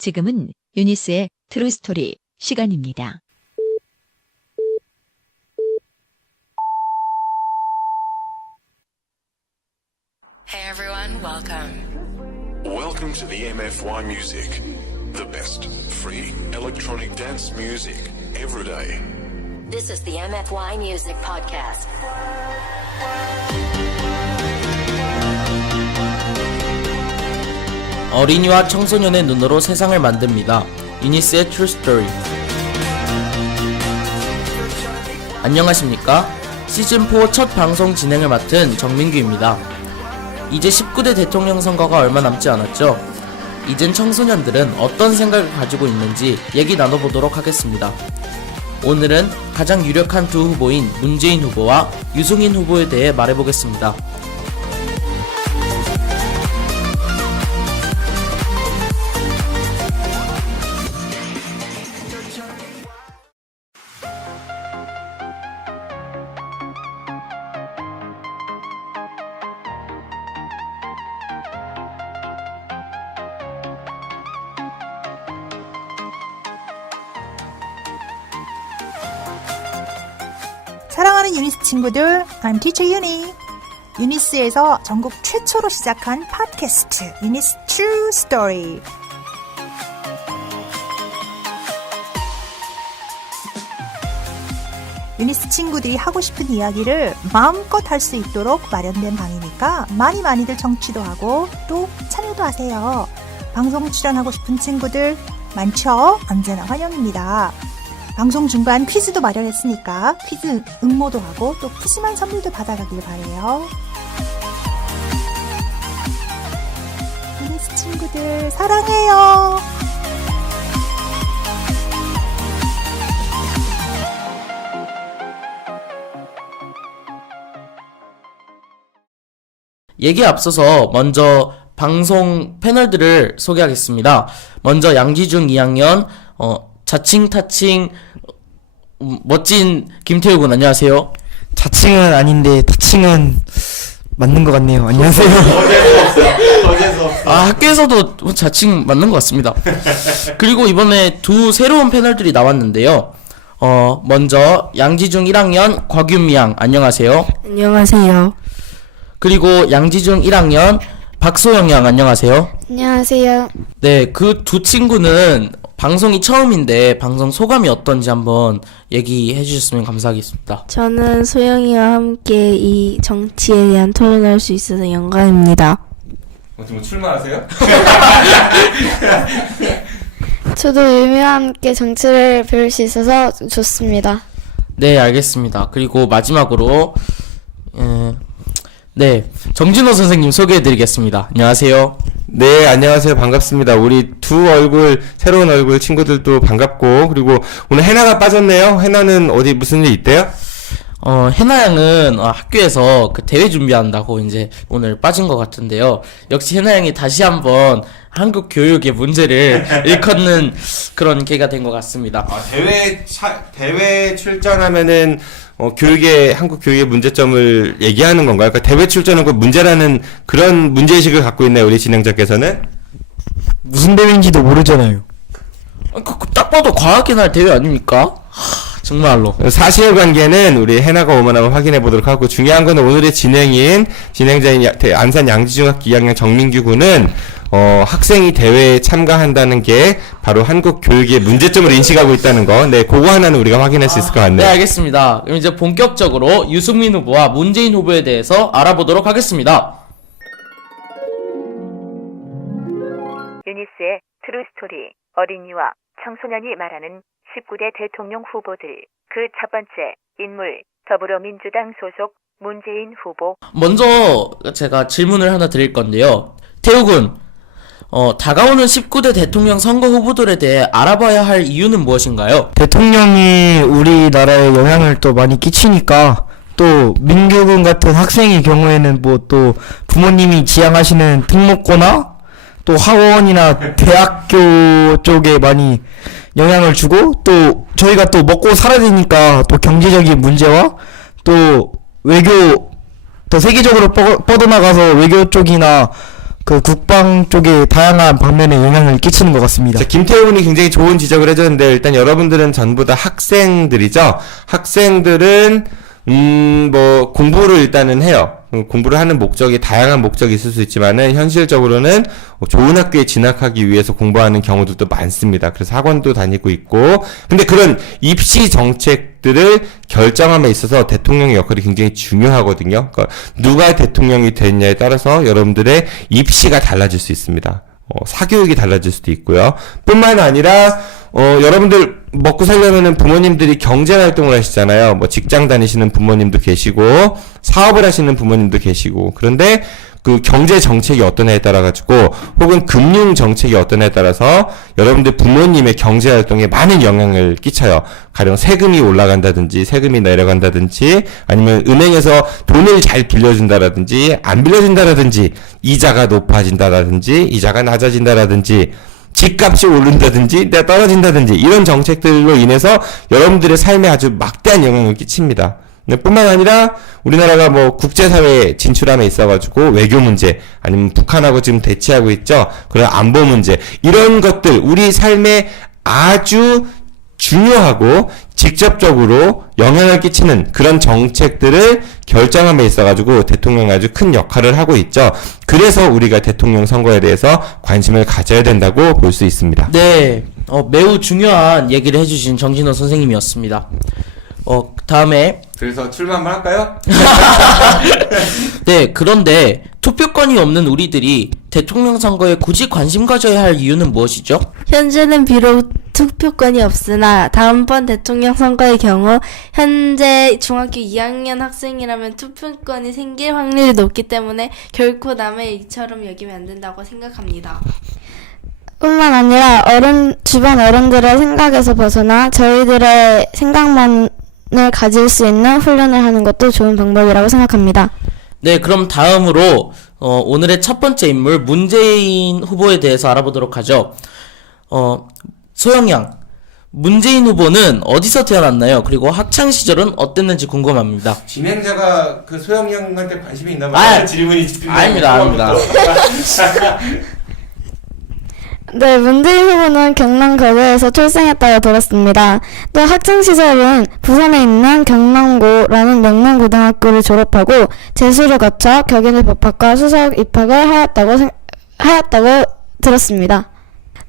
지금은 유니스의 트루스토리 시간입니다. Hey everyone, welcome. Welcome to the MFY Music, the best free electronic dance music every day. This is the MFY Music Podcast. 어린이와 청소년의 눈으로 세상을 만듭니다. 유니스의 True Story. 안녕하십니까? 시즌4 첫 방송 진행을 맡은 정민규입니다. 이제 19대 대통령 선거가 얼마 남지 않았죠? 이젠 청소년들은 어떤 생각을 가지고 있는지 얘기 나눠보도록 하겠습니다. 오늘은 가장 유력한 두 후보인 문재인 후보와 유승민 후보에 대해 말해보겠습니다. 사랑하는 유니스 친구들, I'm Teacher Uni. 유니스에서 전국 최초로 시작한 팟캐스트 유니스 True Story. 유니스 친구들이 하고 싶은 이야기를 마음껏 할 수 있도록 마련된 방이니까 많이들 청취도 하고 또 참여도 하세요. 방송 출연하고 싶은 친구들 많죠? 언제나 환영입니다. 방송 중간 퀴즈도 마련했으니까 퀴즈 응모도 하고 또 푸짐한 선물도 받아가길 바래요. 유니스 친구들 사랑해요. 얘기에 앞서서 먼저 방송 패널들을 소개하겠습니다. 먼저 양지중 2학년 자칭 타칭 멋진 김태우군, 안녕하세요. 자칭은 아닌데 타칭은 맞는 것 같네요. 안녕하세요. 학교에서도 자칭 맞는 것 같습니다. 그리고 이번에 두 새로운 패널들이 나왔는데요. 먼저 양지중 1학년 곽윤미 양, 안녕하세요. 안녕하세요. 그리고 양지중 1학년 박소영 양, 안녕하세요. 안녕하세요. 네, 그 두 친구는 방송이 처음인데 방송 소감이 어떤지 한번 얘기해 주셨으면 감사하겠습니다. 저는 소영이와 함께 이 정치에 대한 토론할 수 있어서 영광입니다. 뭐 출마하세요? 저도 유미와 함께 정치를 배울 수 있어서 좋습니다. 네, 알겠습니다. 그리고 마지막으로 정진호 선생님 소개해드리겠습니다. 안녕하세요. 네, 안녕하세요. 반갑습니다. 우리 두 얼굴, 새로운 얼굴 친구들도 반갑고, 그리고 오늘 해나가 빠졌네요. 해나는 어디 무슨 일 있대요? 해나 양은 학교에서 그 대회 준비한다고 이제 오늘 빠진 것 같은데요. 역시 해나 양이 다시 한번 한국 교육의 문제를 일컫는 그런 계기가 된 것 같습니다. 대회 출전하면은, 한국 교육의 문제점을 얘기하는 건가요? 그러니까 대회 출전은 그 문제라는 그런 문제의식을 갖고 있나요, 우리 진행자께서는? 무슨 대회인지도 모르잖아요. 딱 봐도 과학의 날 대회 아닙니까? 정말로. 사실관계는 우리 해나가 오면 한번 확인해 보도록 하고, 중요한 건 오늘의 진행자인 안산 양지중학교 2학년 정민규 군은 학생이 대회에 참가한다는 게 바로 한국 교육의 문제점을 인식하고 있다는 거. 네, 그거 하나는 우리가 확인할 수 있을 것 같네요. 네, 알겠습니다. 그럼 이제 본격적으로 유승민 후보와 문재인 후보에 대해서 알아보도록 하겠습니다. 유니스의 트루스토리, 어린이와 청소년이 말하는 19대 대통령 후보들. 그 첫 번째 인물, 더불어민주당 소속 문재인 후보. 먼저 제가 질문을 하나 드릴 건데요. 태우군, 다가오는 19대 대통령 선거 후보들에 대해 알아봐야 할 이유는 무엇인가요? 대통령이 우리나라에 영향을 또 많이 끼치니까 또 민규군 같은 학생의 경우에는 뭐 또 부모님이 지향하시는 특목고나 또 학원이나 대학교 쪽에 많이 영향을 주고 또 저희가 또 먹고 살아야 되니까 또 경제적인 문제와 또 외교 더 세계적으로 뻗어나가서 외교 쪽이나 그 국방 쪽에 다양한 방면에 영향을 끼치는 것 같습니다. 자, 김태훈이 굉장히 좋은 지적을 해줬는데, 일단 여러분들은 전부 다 학생들이죠. 학생들은 뭐 공부를 일단은 해요. 공부를 하는 목적이 다양한 목적이 있을 수 있지만은 현실적으로는 좋은 학교에 진학하기 위해서 공부하는 경우들도 많습니다. 그래서 학원도 다니고 있고, 근데 그런 입시 정책들을 결정함에 있어서 대통령의 역할이 굉장히 중요하거든요. 그러니까 누가 대통령이 됐냐에 따라서 여러분들의 입시가 달라질 수 있습니다. 사교육이 달라질 수도 있고요. 뿐만 아니라 여러분들 먹고 살려면은 부모님들이 경제 활동을 하시잖아요. 뭐 직장 다니시는 부모님도 계시고 사업을 하시는 부모님도 계시고, 그런데 그 경제 정책이 어떠냐에 따라 가지고 혹은 금융 정책이 어떠냐에 따라서 여러분들 부모님의 경제 활동에 많은 영향을 끼쳐요. 가령 세금이 올라간다든지 세금이 내려간다든지 아니면 은행에서 돈을 잘 빌려준다라든지 안 빌려준다라든지 이자가 높아진다라든지 이자가 낮아진다라든지 집값이 오른다든지 떨어진다든지 이런 정책들로 인해서 여러분들의 삶에 아주 막대한 영향을 끼칩니다. 뿐만 아니라 우리나라가 뭐 국제사회에 진출함에 있어가지고 외교 문제 아니면 북한하고 지금 대치하고 있죠. 그런 안보 문제 이런 것들 우리 삶에 아주 중요하고 직접적으로 영향을 끼치는 그런 정책들을 결정함에 있어가지고 대통령이 아주 큰 역할을 하고 있죠. 그래서 우리가 대통령 선거에 대해서 관심을 가져야 된다고 볼 수 있습니다. 네, 매우 중요한 얘기를 해주신 정진호 선생님이었습니다. 다음에 그래서 출마 한번 할까요? 네, 그런데 투표권이 없는 우리들이 대통령 선거에 굳이 관심 가져야 할 이유는 무엇이죠? 현재는 비록 투표권이 없으나 다음번 대통령 선거의 경우 현재 중학교 2학년 학생이라면 투표권이 생길 확률이 높기 때문에 결코 남의 일처럼 여기면 안 된다고 생각합니다. 뿐만 아니라 주변 어른들의 생각에서 벗어나 저희들의 생각만을 가질 수 있는 훈련을 하는 것도 좋은 방법이라고 생각합니다. 네, 그럼 다음으로 오늘의 첫 번째 인물 문재인 후보에 대해서 알아보도록 하죠. 소영양, 문재인 후보는 어디서 태어났나요? 그리고 학창 시절은 어땠는지 궁금합니다. 진행자가 그 소영양한테 관심이 있나 봐요. 질문이 아닙니다. 네, 문재인 후보는 경남 거제에서 출생했다고 들었습니다. 또 학창시절은 부산에 있는 경남고라는 명문고등학교를 졸업하고 재수를 거쳐 격인대법학과 수석 입학을 하였다고 들었습니다.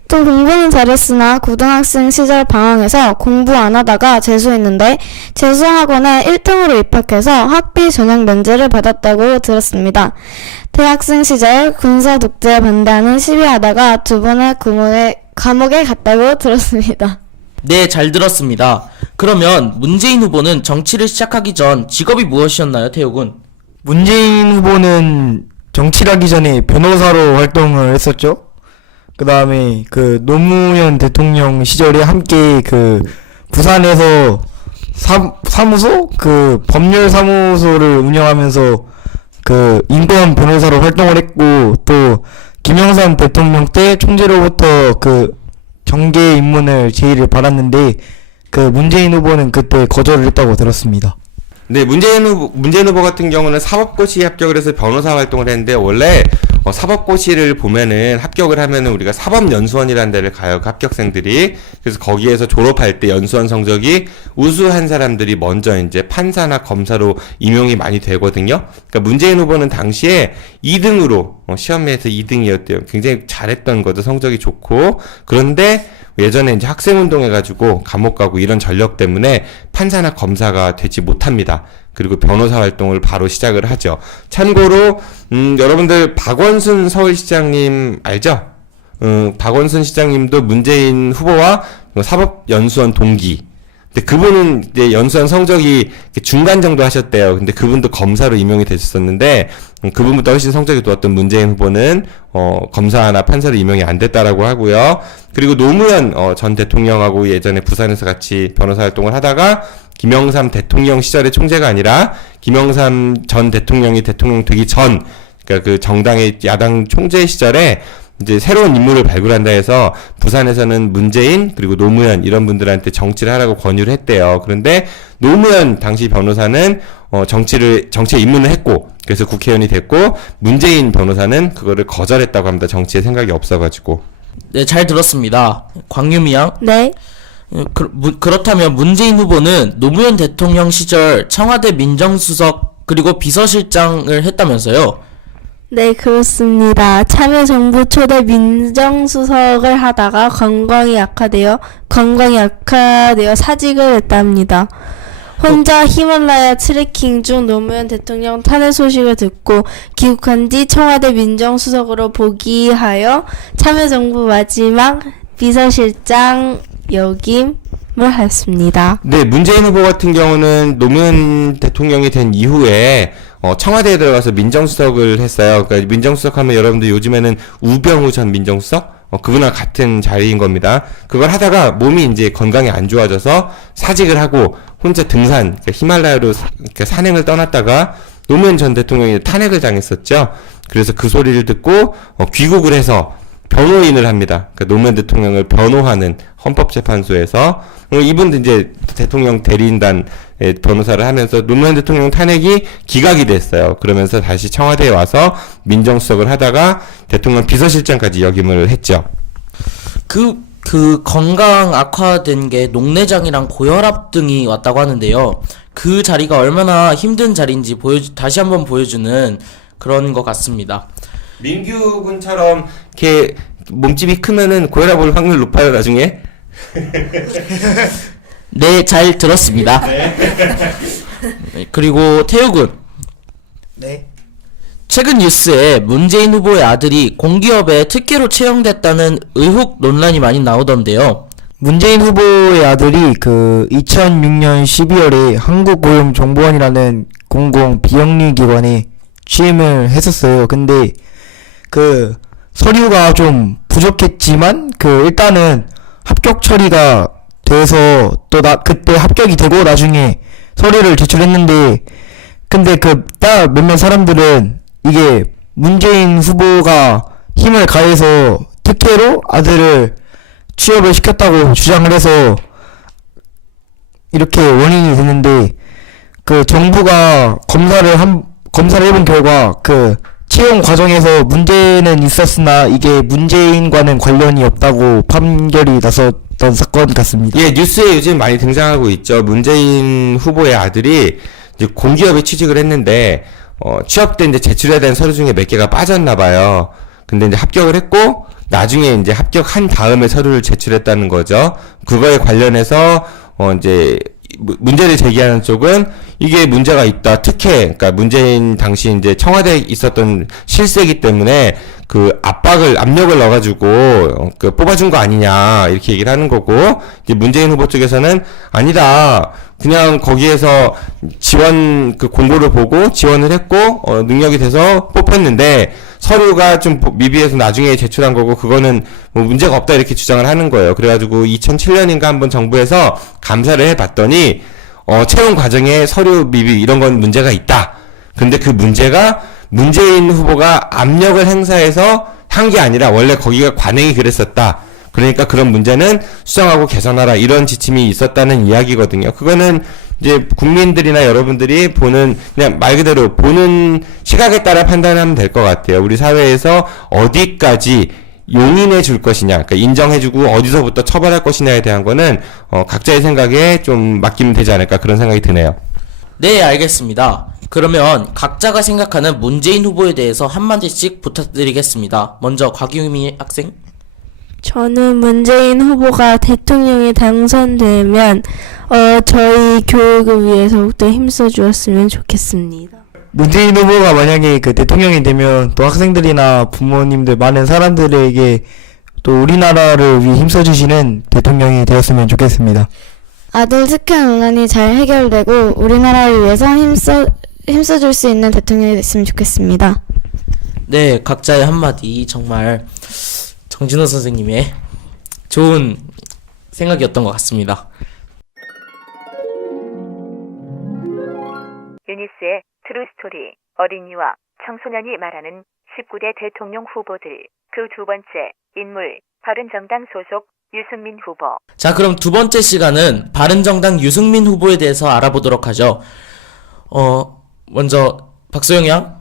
또 공부는 잘했으나 고등학생 시절 방황해서 공부 안 하다가 재수했는데 재수학원에 1등으로 입학해서 학비 전형 면제를 받았다고 들었습니다. 대학생 시절 군사 독재에 반대하는 시위하다가 두 번의 감옥에 갔다고 들었습니다. 네, 잘 들었습니다. 그러면 문재인 후보는 정치를 시작하기 전 직업이 무엇이었나요, 태욱은? 문재인 후보는 정치를 하기 전에 변호사로 활동을 했었죠. 그 다음에 그 노무현 대통령 시절에 함께 그 부산에서 사무소? 그 법률 사무소를 운영하면서 그 인권 변호사로 활동을 했고, 또 김영삼 대통령 때 총재로부터 그 정계 입문을 제의를 받았는데 그 문재인 후보는 그때 거절을 했다고 들었습니다. 네, 문재인 후보 같은 경우는 사법고시에 합격을 해서 변호사 활동을 했는데, 원래 사법고시를 보면은 합격을 하면은 우리가 사법연수원이라는 데를 가요, 그 합격생들이. 그래서 거기에서 졸업할 때 연수원 성적이 우수한 사람들이 먼저 이제 판사나 검사로 임용이 많이 되거든요. 그러니까 문재인 후보는 당시에 2등으로 시험에서 2등이었대요. 굉장히 잘했던 거죠. 성적이 좋고. 그런데 예전에 이제 학생운동 해가지고 감옥 가고 이런 전력 때문에 판사나 검사가 되지 못합니다. 그리고 변호사 활동을 바로 시작을 하죠. 참고로 여러분들 박원순 서울시장님 알죠? 박원순 시장님도 문재인 후보와 사법연수원 동기. 근데 그분은 이제 연수원 성적이 중간 정도 하셨대요. 근데 그분도 검사로 임용이 되셨었는데 그분보다 훨씬 성적이 좋았던 문재인 후보는 검사나 판사로 임용이 안 됐다라고 하고요. 그리고 노무현 전 대통령하고 예전에 부산에서 같이 변호사 활동을 하다가 김영삼 대통령 시절의 총재가 아니라 김영삼 전 대통령이 대통령 되기 전, 그러니까 그 정당의 야당 총재 시절에 이제 새로운 인물을 발굴한다 해서 부산에서는 문재인 그리고 노무현 이런 분들한테 정치를 하라고 권유를 했대요. 그런데 노무현 당시 변호사는 정치에 입문을 했고, 그래서 국회의원이 됐고, 문재인 변호사는 그거를 거절했다고 합니다. 정치에 생각이 없어가지고. 네, 잘 들었습니다. 광유미 양. 네. 그렇다면 문재인 후보는 노무현 대통령 시절 청와대 민정수석 그리고 비서실장을 했다면서요? 네, 그렇습니다. 참여정부 초대 민정수석을 하다가 건강이 약화되어 사직을 했답니다. 혼자 히말라야 트레킹 중 노무현 대통령 탄핵 소식을 듣고 귀국한 뒤 청와대 민정수석으로 복위하여 참여정부 마지막 비서실장 역임을 했습니다. 네, 문재인 후보 같은 경우는 노무현 대통령이 된 이후에 청와대에 들어가서 민정수석을 했어요. 그러니까 민정수석 하면 여러분들 요즘에는 우병우 전 민정수석? 그거랑 같은 자리인 겁니다. 그걸 하다가 몸이 이제 건강이 안 좋아져서 사직을 하고 혼자 등산, 그러니까 히말라야로 산행을 떠났다가 노무현 전 대통령이 탄핵을 당했었죠. 그래서 그 소리를 듣고 귀국을 해서 변호인을 합니다. 그러니까 노무현 대통령을 변호하는 헌법재판소에서 이분도 이제 대통령 대리인단 변호사를 하면서 노무현 대통령 탄핵이 기각이 됐어요. 그러면서 다시 청와대에 와서 민정수석을 하다가 대통령 비서실장까지 역임을 했죠. 그 건강 악화된 게 녹내장이랑 고혈압 등이 왔다고 하는데요. 그 자리가 얼마나 힘든 자리인지 다시 한번 보여주는 그런 것 같습니다. 민규 군처럼 이렇게 몸집이 크면은 고혈압 올 확률 높아요, 나중에? 네, 잘 들었습니다. 네. 그리고 태우군. 네. 최근 뉴스에 문재인 후보의 아들이 공기업에 특혜로 채용됐다는 의혹 논란이 많이 나오던데요. 문재인 후보의 아들이 2006년 12월에 한국고용정보원이라는 공공 비영리 기관에 취임을 했었어요. 근데 서류가 좀 부족했지만 일단은 합격 처리가 돼서 그때 합격이 되고 나중에 서류를 제출했는데, 근데 몇몇 사람들은 이게 문재인 후보가 힘을 가해서 특혜로 아들을 취업을 시켰다고 주장을 해서 이렇게 원인이 됐는데, 정부가 검사를 해본 결과 채용 과정에서 문제는 있었으나 이게 문재인과는 관련이 없다고 판결이 나섰던 사건 같습니다. 예, 뉴스에 요즘 많이 등장하고 있죠. 문재인 후보의 아들이 이제 공기업에 취직을 했는데 취업 때 이제 제출해야 되는 서류 중에 몇 개가 빠졌나 봐요. 근데 이제 합격을 했고 나중에 이제 합격한 다음에 서류를 제출했다는 거죠. 그거에 관련해서 이제 문제를 제기하는 쪽은 이게 문제가 있다. 특혜, 그러니까 문재인 당시 이제 청와대에 있었던 실세기 때문에 압력을 넣어가지고 뽑아준 거 아니냐 이렇게 얘기를 하는 거고, 이제 문재인 후보 쪽에서는 아니다. 그냥 거기에서 지원 공고를 보고 지원을 했고 능력이 돼서 뽑혔는데 서류가 좀 미비해서 나중에 제출한 거고 그거는 뭐 문제가 없다 이렇게 주장을 하는 거예요. 그래가지고 2007년인가 한번 정부에서 감사를 해봤더니 채용 과정에 서류 미비 이런 건 문제가 있다. 근데 그 문제가 문재인 후보가 압력을 행사해서 한 게 아니라 원래 거기가 관행이 그랬었다. 그러니까 그런 문제는 수정하고 개선하라 이런 지침이 있었다는 이야기거든요. 그거는 이제 국민들이나 여러분들이 보는 그냥 말 그대로 보는 시각에 따라 판단하면 될 것 같아요. 우리 사회에서 어디까지 용인해 줄 것이냐, 그러니까 인정해주고 어디서부터 처벌할 것이냐에 대한 거는 각자의 생각에 좀 맡기면 되지 않을까 그런 생각이 드네요. 네, 알겠습니다. 그러면 각자가 생각하는 문재인 후보에 대해서 한마디씩 부탁드리겠습니다. 먼저 곽유미 학생. 저는 문재인 후보가 대통령에 당선되면 저희 교육을 위해서 더욱더 힘써 주었으면 좋겠습니다. 문재인 후보가 만약에 대통령이 되면 또 학생들이나 부모님들 많은 사람들에게 또 우리나라를 위해 힘써 주시는 대통령이 되었으면 좋겠습니다. 아들 특혜 논란이 잘 해결되고 우리나라를 위해서 힘써 줄 수 있는 대통령이 됐으면 좋겠습니다. 네, 각자의 한마디 정말 정진호 선생님의 좋은 생각이었던 것 같습니다. 유니스의 트루스토리, 어린이와 청소년이 말하는 19대 대통령 후보들, 그 두 번째 인물, 바른정당 소속 유승민 후보. 자, 그럼 두 번째 시간은 바른정당 유승민 후보에 대해서 알아보도록 하죠. 먼저 박소영 양.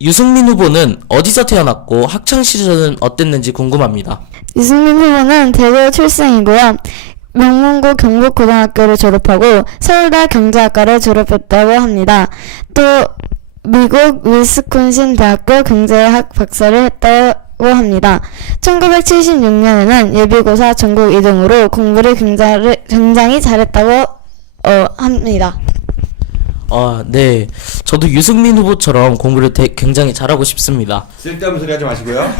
유승민 후보는 어디서 태어났고 학창 시절은 어땠는지 궁금합니다. 유승민 후보는 대구 출생이고요. 명문고 경북고등학교를 졸업하고 서울대 경제학과를 졸업했다고 합니다. 또 미국 위스콘신 대학교 경제학 박사를 했다고 합니다. 1976년에는 예비고사 전국 2등으로 공부를 굉장히 잘했다고 합니다. 네. 저도 유승민 후보처럼 공부를 굉장히 잘하고 싶습니다. 쓸데없는 소리 하지 마시고요.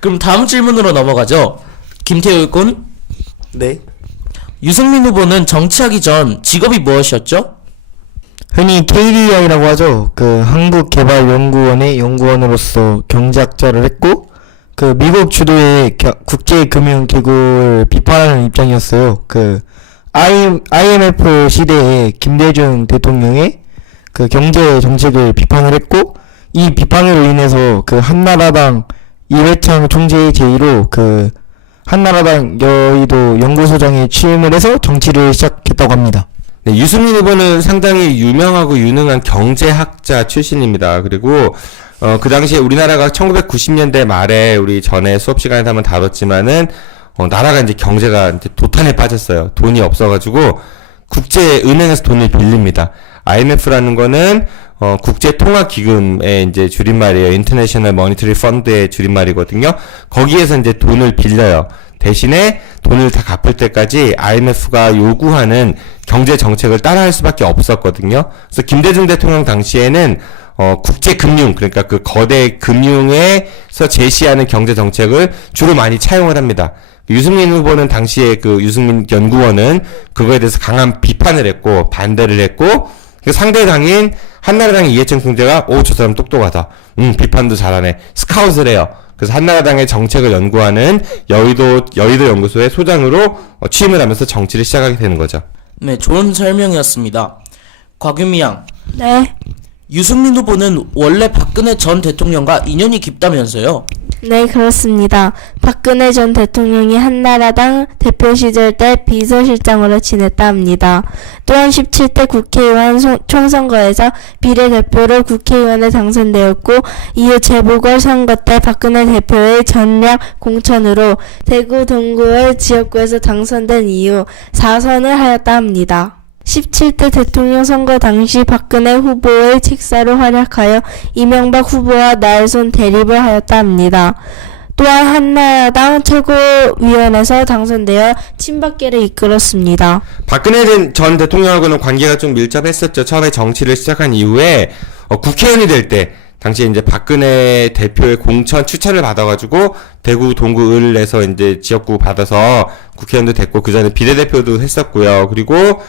그럼 다음 질문으로 넘어가죠. 김태우 군. 네. 유승민 후보는 정치하기 전 직업이 무엇이었죠? 흔히 KDI라고 하죠. 그 한국개발연구원의 연구원으로서 경제학자를 했고, 그 미국 주도의 국제금융기구를 비판하는 입장이었어요. 그 IMF 시대에 김대중 대통령의 그 경제 정책을 비판을 했고, 이 비판으로 인해서 그 한나라당 이회창 총재의 제의로 그 한나라당 여의도 연구소장에 취임을 해서 정치를 시작했다고 합니다. 네, 유승민 후보는 상당히 유명하고 유능한 경제학자 출신입니다. 그리고 그 당시에 우리나라가 1990년대 말에 우리 전에 수업 시간에서 한번 다뤘지만은 나라가 이제 경제가 이제 도탄에 빠졌어요. 돈이 없어가지고 국제은행에서 돈을 빌립니다. IMF라는 거는 국제통화기금의 이제 줄임말이에요. International Monetary Fund의 줄임말이거든요. 거기에서 이제 돈을 빌려요. 대신에 돈을 다 갚을 때까지 IMF가 요구하는 경제 정책을 따라할 수밖에 없었거든요. 그래서 김대중 대통령 당시에는 국제금융, 그러니까 그 거대 금융에서 제시하는 경제 정책을 주로 많이 차용을 합니다. 유승민 후보는 당시에 그 유승민 연구원은 그거에 대해서 강한 비판을 했고 반대를 했고, 그 상대당인 한나라당의 이해창 총재가 저 사람 똑똑하다. 비판도 잘하네. 스카웃을 해요. 그래서 한나라당의 정책을 연구하는 여의도 연구소의 소장으로 취임을 하면서 정치를 시작하게 되는 거죠. 네, 좋은 설명이었습니다. 곽유미 양. 네. 유승민 후보는 원래 박근혜 전 대통령과 인연이 깊다면서요? 네, 그렇습니다. 박근혜 전 대통령이 한나라당 대표 시절 때 비서실장으로 지냈다 합니다. 또한 17대 국회의원 총선거에서 비례대표로 국회의원에 당선되었고, 이후 재보궐선거 때 박근혜 대표의 전략 공천으로 대구 동구의 지역구에서 당선된 이후 4선을 하였다 합니다. 17대 대통령 선거 당시 박근혜 후보의 책사로 활약하여 이명박 후보와 날선 대립을 하였다 합니다. 또한 한나라당 최고위원에서 당선되어 친박계를 이끌었습니다. 박근혜 전 대통령하고는 관계가 좀 밀접했었죠. 처음에 정치를 시작한 이후에 국회의원이 될 때 당시에 이제 박근혜 대표의 공천 추천을 받아가지고 대구 동구 을에서 이제 지역구 받아서 국회의원도 됐고, 그 전에 비례대표도 했었고요. 그리고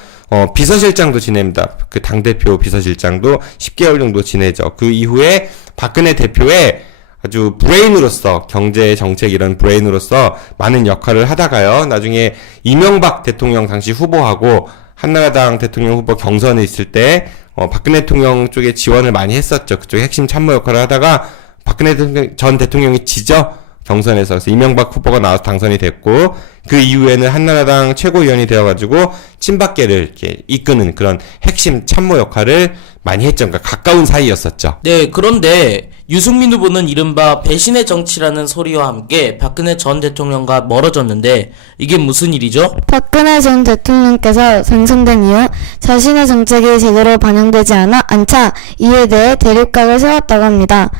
비서실장도 지냅니다. 그 당대표 비서실장도 10개월 정도 지내죠. 그 이후에 박근혜 대표의 아주 브레인으로서, 경제 정책 이런 브레인으로서 많은 역할을 하다가요. 나중에 이명박 대통령 당시 후보하고 한나라당 대통령 후보 경선에 있을 때 박근혜 대통령 쪽에 지원을 많이 했었죠. 그쪽에 핵심 참모 역할을 하다가 박근혜 전 대통령이 지죠. 경선에서. 그래서 이명박 후보가 나와서 당선이 됐고, 그 이후에는 한나라당 최고위원이 되어가지고 친박계를 이렇게 이끄는 그런 핵심 참모 역할을 많이 했죠. 그러니까 가까운 사이였었죠. 네, 그런데 유승민 후보는 이른바 배신의 정치라는 소리와 함께 박근혜 전 대통령과 멀어졌는데 이게 무슨 일이죠? 박근혜 전 대통령께서 당선된 이후 자신의 정책이 제대로 반영되지 않자 이에 대해 대립각을 세웠다고 합니다.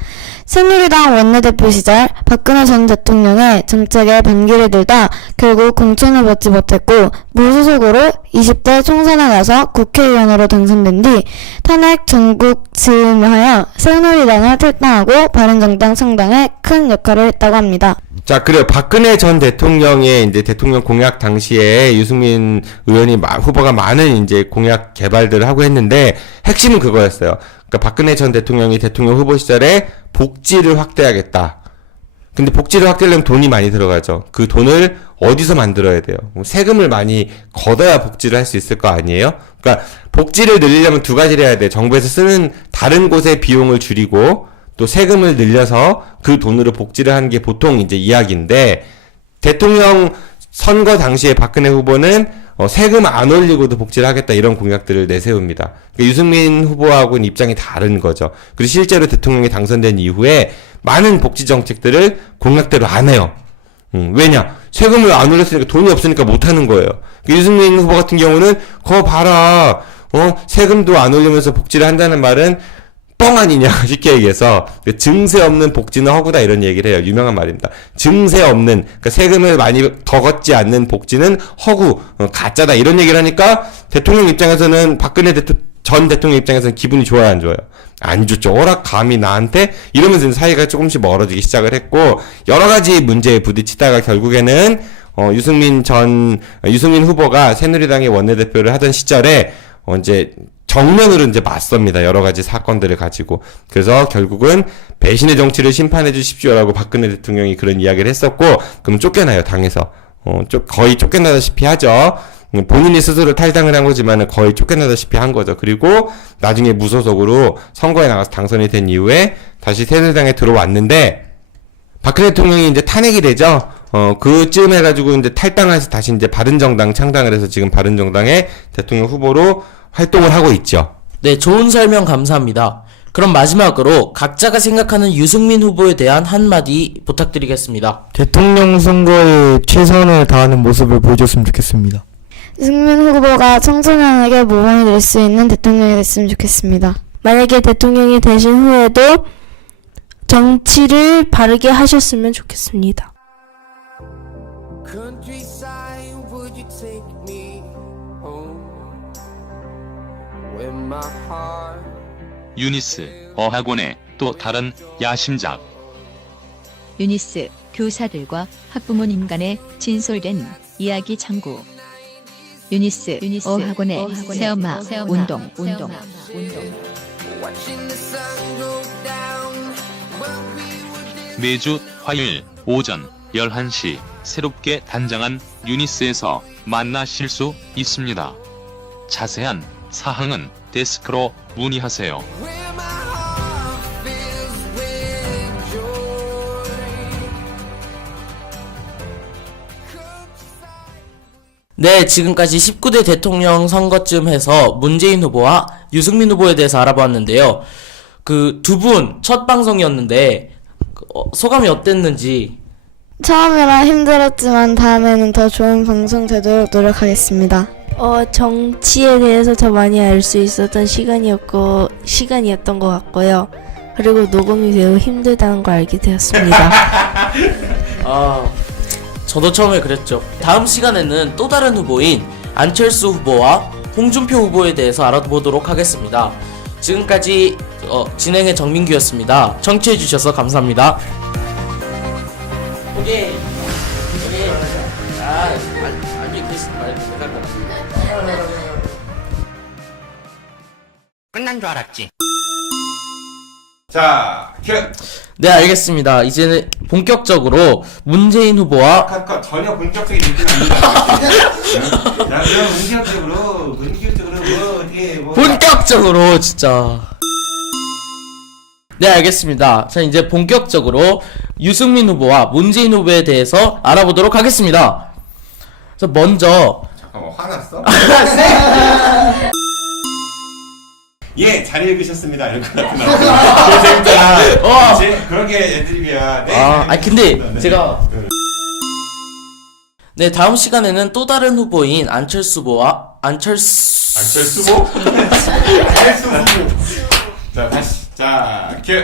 새누리당 원내대표 시절 박근혜 전 대통령의 정책에 반기를 들다 결국 공천을 받지 못했고, 무소속으로 20대 총선에 나서 국회의원으로 당선된 뒤 탄핵 전국지음하여 새누리당을 탈당하고 바른정당 창당에 큰 역할을 했다고 합니다. 자, 그래요. 박근혜 전 대통령의 이제 대통령 공약 당시에 유승민 의원이 후보가 많은 이제 공약 개발들을 하고 했는데, 핵심은 그거였어요. 그러니까 박근혜 전 대통령이 대통령 후보 시절에 복지를 확대하겠다. 근데 복지를 확대하려면 돈이 많이 들어가죠. 그 돈을 어디서 만들어야 돼요? 세금을 많이 걷어야 복지를 할 수 있을 거 아니에요? 그러니까 복지를 늘리려면 두 가지를 해야 돼. 정부에서 쓰는 다른 곳의 비용을 줄이고, 또 세금을 늘려서 그 돈으로 복지를 하는 게 보통 이제 이야기인데, 대통령 선거 당시에 박근혜 후보는 세금 안 올리고도 복지를 하겠다 이런 공약들을 내세웁니다. 그러니까 유승민 후보하고는 입장이 다른 거죠. 그리고 실제로 대통령이 당선된 이후에 많은 복지 정책들을 공약대로 안 해요. 왜냐? 세금을 안 올렸으니까 돈이 없으니까 못 하는 거예요. 그러니까 유승민 후보 같은 경우는 거 봐라. 세금도 안 올리면서 복지를 한다는 말은 뻥 아니냐 쉽게 얘기해서 증세 없는 복지는 허구다 이런 얘기를 해요. 유명한 말입니다. 증세 없는 그러니까 세금을 많이 더 걷지 않는 복지는 허구 가짜다 이런 얘기를 하니까 대통령 입장에서는 박근혜 전 대통령 입장에서는 기분이 좋아요 안 좋아요? 안 좋죠. 어라 감히 나한테 이러면서 사이가 조금씩 멀어지기 시작을 했고 여러 가지 문제에 부딪히다가 결국에는 유승민 후보가 새누리당의 원내대표를 하던 시절에 이제 정면으로 이제 맞섭니다. 여러 가지 사건들을 가지고. 그래서 결국은 배신의 정치를 심판해 주십시오라고 박근혜 대통령이 그런 이야기를 했었고, 그럼 쫓겨나요, 당에서. 거의 쫓겨나다시피 하죠. 본인이 스스로 탈당을 한 거지만 거의 쫓겨나다시피 한 거죠. 그리고 나중에 무소속으로 선거에 나가서 당선이 된 이후에 다시 새누리당에 들어왔는데, 박근혜 대통령이 이제 탄핵이 되죠. 그쯤 해가지고 이제 탈당해서 다시 이제 바른정당 창당을 해서 지금 바른정당의 대통령 후보로 활동을 하고 있죠. 네, 좋은 설명 감사합니다. 그럼 마지막으로 각자가 생각하는 유승민 후보에 대한 한마디 부탁드리겠습니다. 대통령 선거에 최선을 다하는 모습을 보여줬으면 좋겠습니다. 유승민 후보가 청소년에게 모범이 될 수 있는 대통령이 됐으면 좋겠습니다. 만약에 대통령이 되신 후에도 정치를 바르게 하셨으면 좋겠습니다. 유니스 어학원의 또 다른 야심작. 유니스 교사들과 학부모님 간의 진솔된 이야기 창구. 유니스 어학원의 새엄마 운동. 매주 화요일 오전 11시 새롭게 단장한 유니스에서 만나실 수 있습니다. 자세한 사항은 데스크로 문의하세요. 네, 지금까지 19대 대통령 선거쯤 해서 문재인 후보와 유승민 후보에 대해서 알아보았는데요. 그 두 분 첫 방송이었는데 소감이 어땠는지. 처음이라 힘들었지만 다음에는 더 좋은 방송 되도록 노력하겠습니다. 정치에 대해서 더 많이 알 수 있었던 시간이었던 것 같고요. 그리고 녹음이 매우 힘들다는 걸 알게 되었습니다. 저도 처음에 그랬죠. 다음 시간에는 또 다른 후보인 안철수 후보와 홍준표 후보에 대해서 알아보도록 하겠습니다. 지금까지 진행의 정민규였습니다. 청취해주셔서 감사합니다. 오케이. 아니 글씨 말고 끝난 줄 알았지. 자, 네, 알겠습니다. 이제는 본격적으로 문재인 후보와 전혀 본격적인 느낌이 아니다. 야, 그럼 본격적으로 진짜. 네, 알겠습니다. 자, 이제 본격적으로 유승민 후보와 문재인 후보에 대해서 알아보도록 하겠습니다. 자, 먼저 잠깐만, 화났어? 예, 잘 읽으셨습니다. 이럴 것 같은 거. 재밌잖아. 그치? 그런 게 애드립이야. 네. 근데 제가 네, 다음 시간에는 또 다른 후보인 안철수 후보와 안철수 후보? 안철수 후보? 자, 다시. 자, 큐.